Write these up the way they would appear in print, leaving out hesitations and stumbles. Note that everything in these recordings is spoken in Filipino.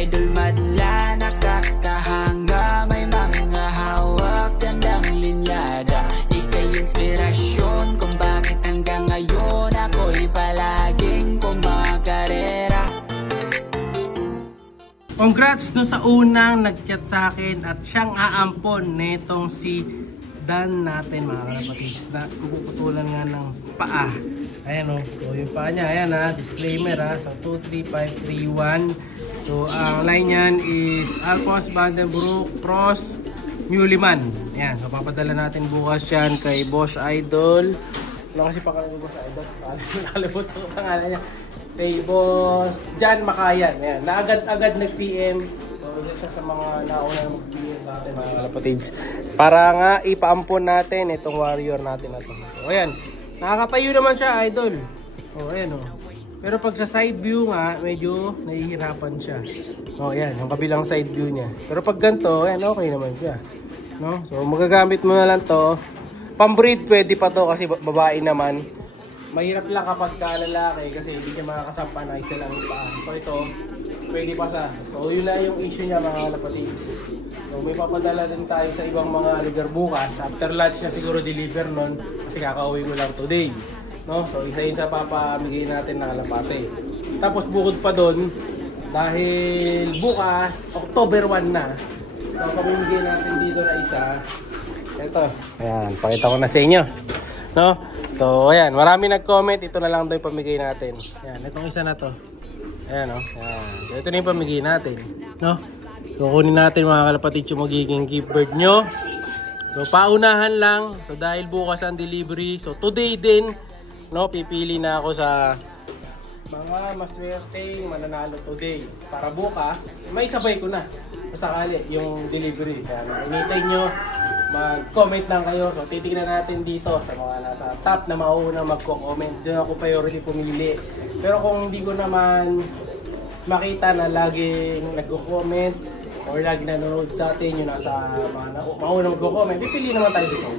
idol madla, nakakahanga, may mga hawak, gandang linyada. Ika'y inspirasyon kung bakit hanggang ngayon ako'y palaging kumakarera. Congrats dun sa unang nag-chat sa akin at siyang aampon netong si Dan natin mga kalapatids na puputulan nga ng paa. Ayan o, so yung paa niya, ayan ha, disclaimer ha, so 23531. So ang line niyan is Alphonse Vandenbroek Cross Newlyman. Ayan, so papadala natin bukas yan kay Boss Idol. Ano kasi pangalan ni Boss Idol? Nakalimutan ko pangalan niya. Kay Boss Jan Makayan. Ayan, naagad-agad nag-PM. So isa siya sa mga nauna mag-PM sa atin mga kalapatids. Para nga ipaampon natin itong warrior natin na ito. So ayan, nakakatayo naman siya, Idol. O ayan o. Pero pag sa side view nga, medyo nahihirapan siya. O ayan, yung kabilang side view niya. Pero pag ganito, ayan, okay naman siya. No? So magagamit mo na lang to. Pambreed pwede pa to kasi babae naman. Mahirap lang kapag lalaki kasi hindi niya makakasampa na isa lang yung paa. So ito, pwede pa sa. So yun na yung issue niya mga kalapatids. So may papadala din tayo sa ibang mga lugar bukas. After lunch na siguro deliver nun kasi kakauwi ko lang today. No? So isa yun sa papamigay natin na kalapate. Tapos bukod pa doon, dahil bukas, October 1 na. So pamimigay natin dito na isa. Ito. Ayan, pakita ko na sa inyo. No? So ayan, marami nag-comment. Ito na lang daw yung pamigay natin. Ayan, itong isa na to. Ayan o. Ayan. So, ito na yung pamigay natin. No? So kunin natin mga kalapatid yung magiging gift bird nyo. So paunahan lang. So dahil bukas ang delivery. So today din, no, pipili na ako sa mga maswerteng mananalo today. Para bukas, may sabay ko na. Masakali yung delivery. Kaya initay nyo, mag-comment lang kayo. So titignan natin dito sa mga nasa top na mauunang magko-comment. Diyan ako priority pumili. Pero kung hindi ko naman makita na laging nagko-comment or lagi nanonood sa atin yung nasa mga maunang magko-comment, pipili naman tayo dito.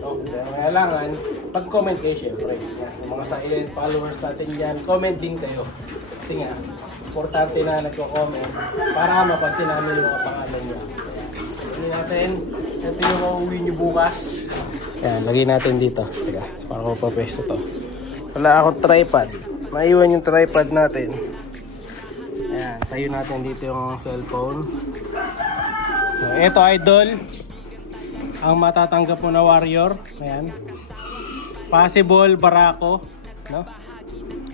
So, kailangan pag-comment kayo syempre. Yung mga silent followers natin dyan, comment din kayo. Kasi nga, importante na nagko-comment para mapansin namin yung mga pangalan nyo. Lagyan natin, ito yung mauwi nyo bukas. Yan, lagyan natin dito. Teka, para ko papesto to. Wala akong tripod. Maiwan yung tripod natin. Ayan, tayo natin dito yung cellphone. So, ito Idol. Ang matatanggap mo na warrior. Ayan. Possible Barako, no?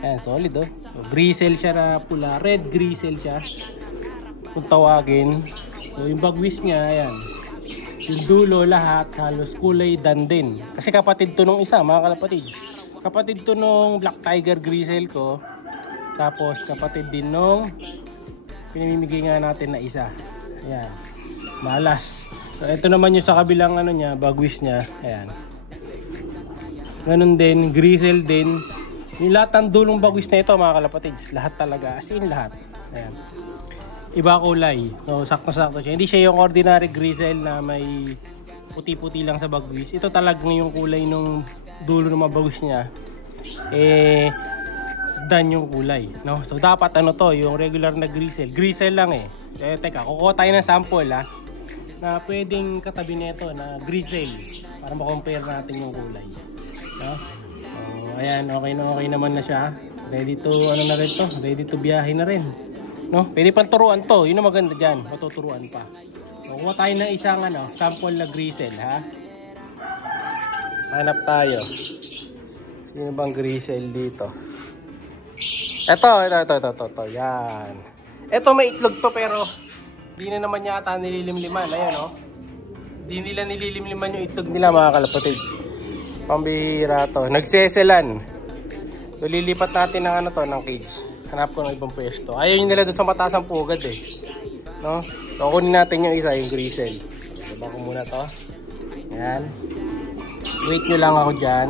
Ayan, solid oh. So, grisel siya na pula, red grisel siya. Kung tawagin. So yung bagwis niya, ayan. Yung dulo lahat halos kulay dan din. Kasi kapatid to nung isa, mga kalapatid. Kapatid to nung Black Tiger grisel ko. Tapos kapatid din nung pinamimigay nga natin na isa. Ayan. Malas. So ito naman yung sa kabilang ano niya, bagwis niya. Ayan. Ganun din, grisel din. Yung lahat ng dulong bagwis na ito mga kalapatids, lahat talaga, as in lahat. Ayan. Iba kulay. So sakto-sakto siya. Hindi siya yung ordinary grisel na may puti-puti lang sa bagwis. Ito talagang yung kulay nung dulo ng mga bagwis niya. Dan yung kulay. No? So dapat ano to, yung regular na grisel. Grisel lang eh. Teka, kukuha tayo ng sample ha. Na pwedeng katabi nito na grisel. Para ma-compare natin yung kulay. No? So, ayan, okay naman na siya. Ready to, ano na rin to? Ready to biyahe na rin. No? Pwede pang turuan to. Yun ang maganda dyan. Matuturuan pa. So, kuha tayo ng isang ano, sample na grisel, ha? Hanap tayo. Sino bang grisel dito? Ito. Yan. Ito may itlog to pero di na naman yata nililimliman. Ayan, oh. Di nila nililimliman yung itlog nila, mga kalapatid. Pambihira to. Nagseselan. So, lilipat natin ng ano to, ng cage. Hanap ko ng ibang pwesto. Ayaw nila doon sa mataas ang pugad eh. No? So, kunin natin yung isa, yung grisel. Diba ko muna to. Ayan. Wait nyo lang ako dyan.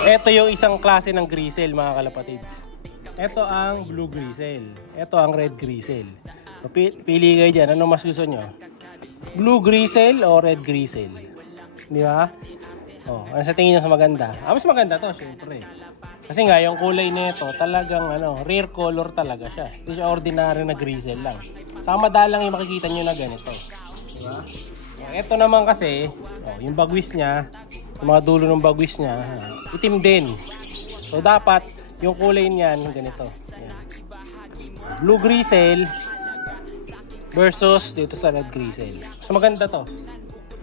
Ito yung isang klase ng grisel, mga kalapatids. Ito ang blue grisel. Ito ang red grisel. So, pili kayo dyan. Ano mas gusto nyo? Blue grisel o red grisel? Di ba? Oh, ano sa tingin niyo sa maganda? Mas maganda to, syempre. Kasi nga, yung kulay nito, talagang rare color talaga siya. Hindi siya ordinary na grizzle lang. Saka madalang yung makikita nyo na ganito. Diba? Ito naman kasi, yung bagwis niya, yung mga dulo ng bagwis niya, itim din. So dapat, yung kulay niyan, ganito. Ayan. Blue grizzle versus dito sa red grizzle. So maganda to.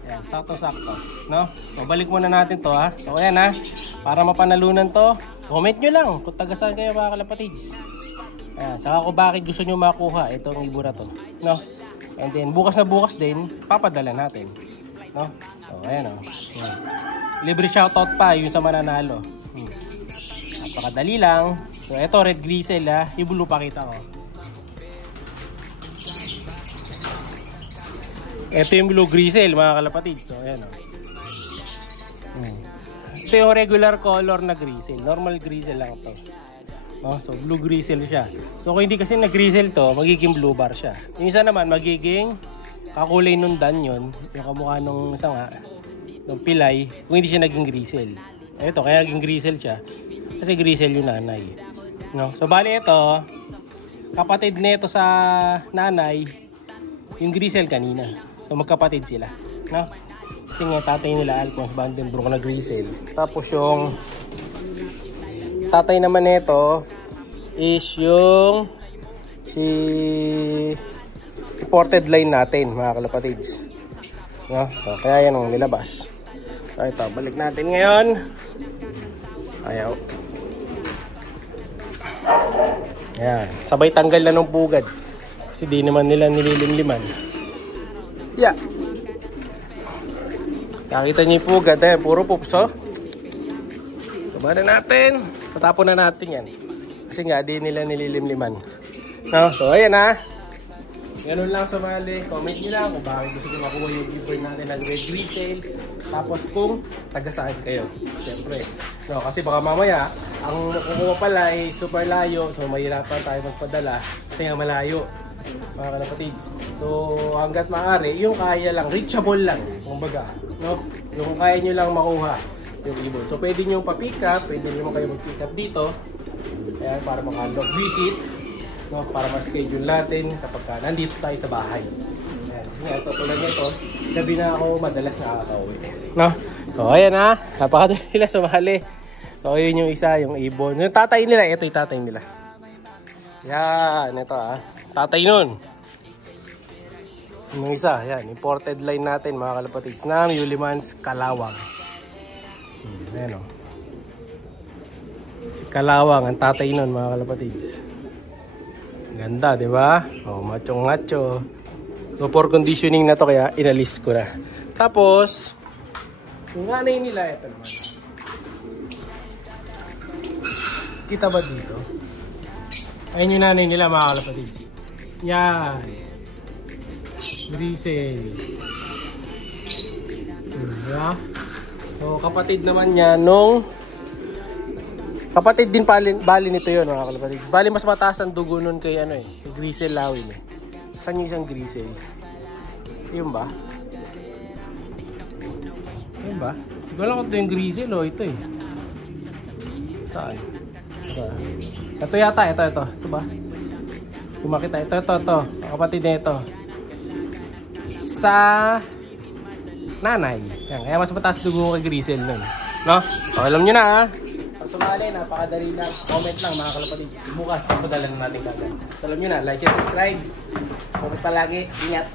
Ayan, sakto-sakto. No? So balik muna natin to ha. So ayan ha, para mapanalunan to, comment nyo lang kung taga saan kayo mga kalapatids. Ayan, saka kung bakit gusto nyo makuha itong ibon na to. No? And then, bukas na bukas din, papadala natin. No? So, ayan o. Ayan. Libre shoutout pa yung sa mananalo. Napakadali lang. So, ito red grizzle ha. Yung blue pakita ko. Ito yung blue grizzle mga kalapatids. So, ayan o. Ito yung regular color na grizzle. Normal grizzle lang to. No? So blue grizzle siya. So kung hindi kasi na grizzle to, magiging blue bar siya. Yung isa naman magiging kakulay nung dan yun. Yung kamukha nung isa nga, nung pilay, kung hindi siya naging grizzle. Ito, kaya naging grizzle siya. Kasi grizzle yung nanay. No? So bali ito, kapatid nito sa nanay, yung grizzle kanina. So magkapatid sila. No? Kasi nga tatay nila Alphonse Vandenbroek na grizzle. Tapos yung tatay naman nito is yung si imported line natin mga kalapatids. No? So, kaya yan ang nilabas. So, ito, balik natin ngayon. Ayaw. Ayan. Sabay tanggal na ng pugad. Kasi di naman nila nililimliman. Yeah. Nakita niyo yung pugad, puro pups, oh. Saba na natin. Patapon na natin yan. Kasi nga, di nila nililimliman. No? So, ayan ha. Ganun lang sumali. Comment nyo lang kung bakit gusto nyo makuha yung giver natin ng red grizzle. Tapos kung taga saan kayo. Siyempre. No, kasi baka mamaya, ang kukuha pala ay super layo. So, mahirapan tayo magpadala. Kasi nga malayo. Mga kalapatids. So, hanggat maaari, yung kaya lang, reachable lang. Kumbaga, no? Yung kaya nyo lang makuha yung ibon. So, pwede nyo pa-pick up, pwede nyo kayo mag-pick up dito. Ayan, para maka-log visit. No? Para ma-schedule natin kapag nandito tayo sa bahay. Ayan. Ito, tulad nito, gabi na ako madalas nakakauwi. No? So, ayan ha. Napakadali nila sumali. So, yun yung isa, yung ibon. Yung tatay nila, ito yung tatay nila. Yan, ito ha. Tatay nun. Yung isa, yan, imported line natin mga kalapatids na Ulimans Kalawang. Ayan o. Si Kalawang, ang tatay nun mga kalapatids. Ganda, di ba? O, machong-macho. So, for conditioning na to kaya inalis ko na. Tapos, yung nanay nila, ito naman. Kita ba dito? Ayun yung nanay nila mga kalapatids. Yan. Grizzle. Diba? So, kapatid naman niya nung kapatid din bali nito yun mga kalapatids. Bali mas mataas ang dugo nun kay kay grizzle lawin eh. Saan yung isang grizzle? Yun ba? Yun ba? Hindi ko alam kung ito yung grizzle o ito eh. Saan? Ito yata, ito. Ito ba? Kung makita, ito. Kapatid na ito. Sa nanay. Yan. Kaya mas mataas dugo kay grizzle nun. No? So, alam nyo na ha. Pag sumali, napakadali lang. Comment lang mga kalapatid. Bukas, papadala na natin kagad. So, alam nyo na, like and subscribe. Comment palagi. Ingat.